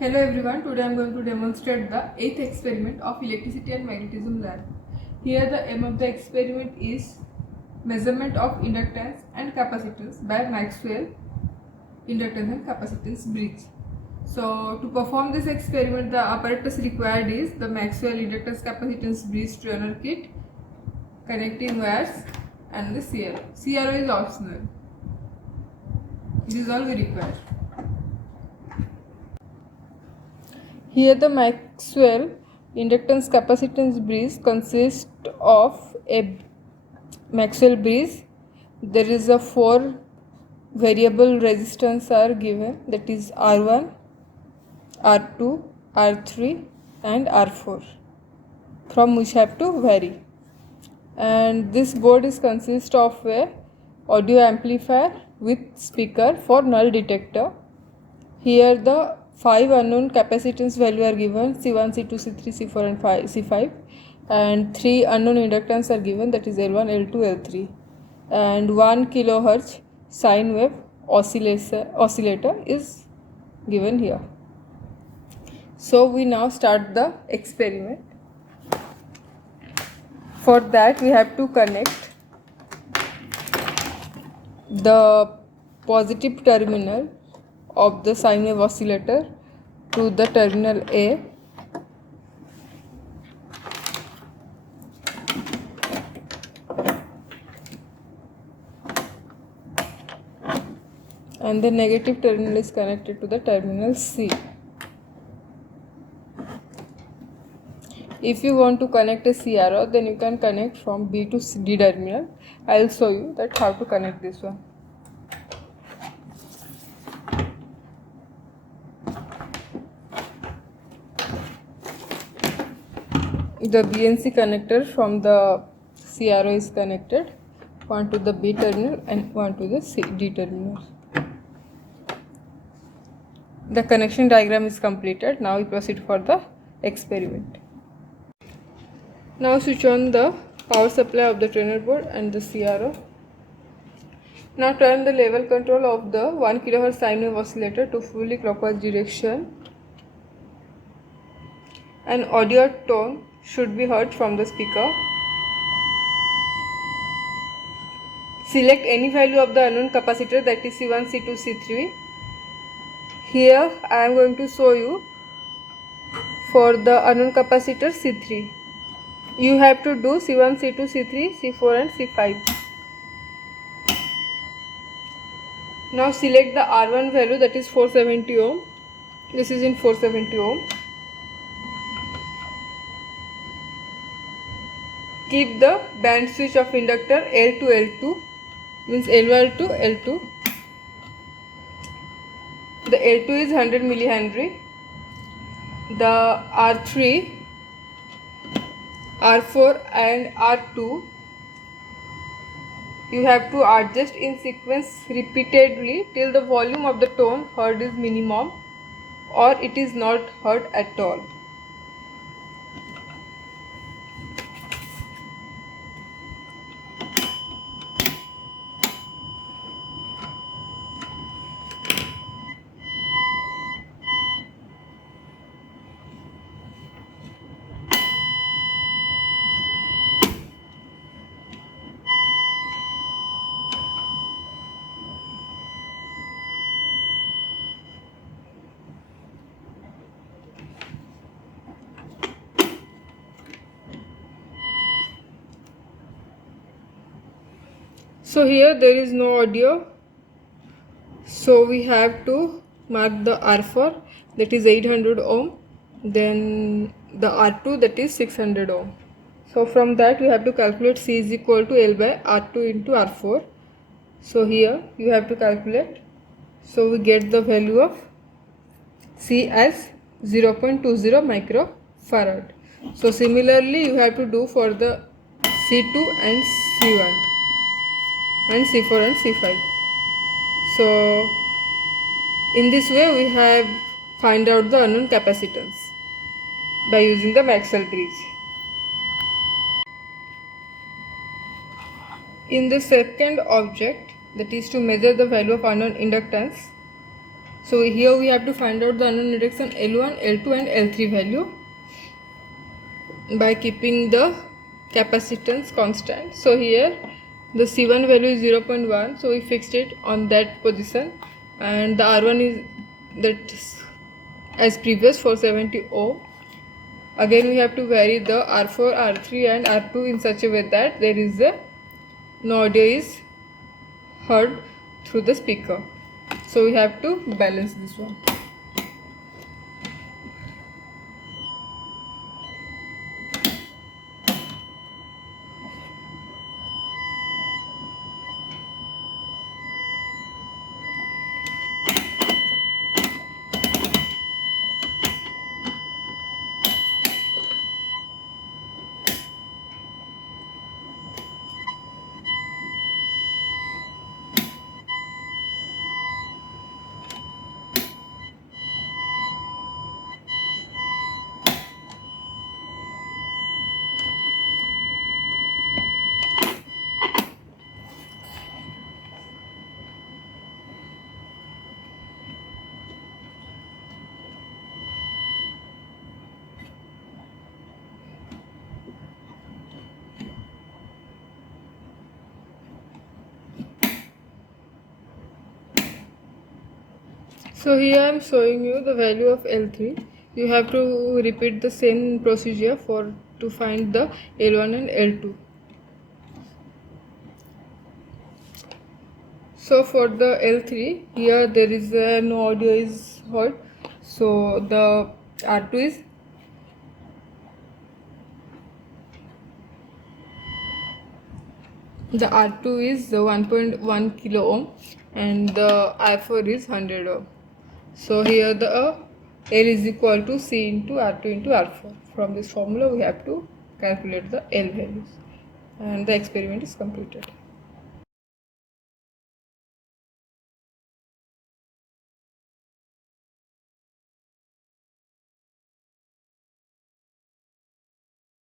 Hello everyone, today I am going to demonstrate the 8th experiment of electricity and magnetism lab. Here the aim of the experiment is measurement of inductance and capacitance by Maxwell inductance and capacitance bridge. So to perform this experiment, the apparatus required is the Maxwell inductance capacitance bridge tuner kit, connecting wires and the CRO. CRO is optional. This is all we require. Here the Maxwell inductance capacitance bridge consists of a Maxwell bridge. There is a 4 variable resistance are given, that is R1, R2, R3 and R4, from which have to vary. And this board is consist of a audio amplifier with speaker for null detector. Here the 5 unknown capacitance value are given, C1, C2, C3, C4 and C5, and 3 unknown inductance are given, that is L1, L2, L3, and 1 kilohertz sine wave oscillator is given here. So we now start the experiment. For that we have to connect the positive terminal of the sine wave oscillator to the terminal A, and the negative terminal is connected to the terminal C. If you want to connect a CRO, then you can connect from B to D terminal. I will show you that how to connect this one. The BNC connector from the CRO is connected, one to the B terminal and one to the D terminal. The connection diagram is completed. Now we proceed for the experiment. Now switch on the power supply of the tuner board and the CRO. Now turn the level control of the 1 kHz sine wave oscillator to fully clockwise direction. An audio tone should be heard from the speaker. Select any value of the unknown capacitor, that is C1, C2, C3. Here I am going to show you for the unknown capacitor C3. You have to do C1, C2, C3, C4 and C5. Now select the R1 value, that is 470 ohm. This is in 470 ohm. Keep the band switch of inductor L to L2, means L1 to L2. The L2 is 100 millihenry. The R3, R4 and R2 you have to adjust in sequence repeatedly till the volume of the tone heard is minimum or it is not heard at all. So here there is no audio, so we have to mark the R4, that is 800 ohm, then the R2, that is 600 ohm. So from that we have to calculate C is equal to L by R2 into R4. So here you have to calculate. So we get the value of C as 0.20 microfarad. So similarly you have to do for the C2 and C1 and C4 and C5. So in this way we have find out the unknown capacitance by using the Maxwell bridge. In the second object, that is to measure the value of unknown inductance, So here we have to find out the unknown induction L1, L2 and L3 value by keeping the capacitance constant. So here the C1 value is 0.1, so we fixed it on that position, and the R1 is that as previous 470 ohm. Again we have to vary the R4, R3 and R2 in such a way that there is no audio is heard through the speaker. So we have to balance this one. So here I am showing you the value of L3. You have to repeat the same procedure for to find the L1 and L2. So for the L3, here there is no audio is heard. So the R2 is the R2 is 1.1 kilo ohm and the I4 is 100 ohm. So here the L is equal to C into R2 into R4. From this formula we have to calculate the L values, and the experiment is completed.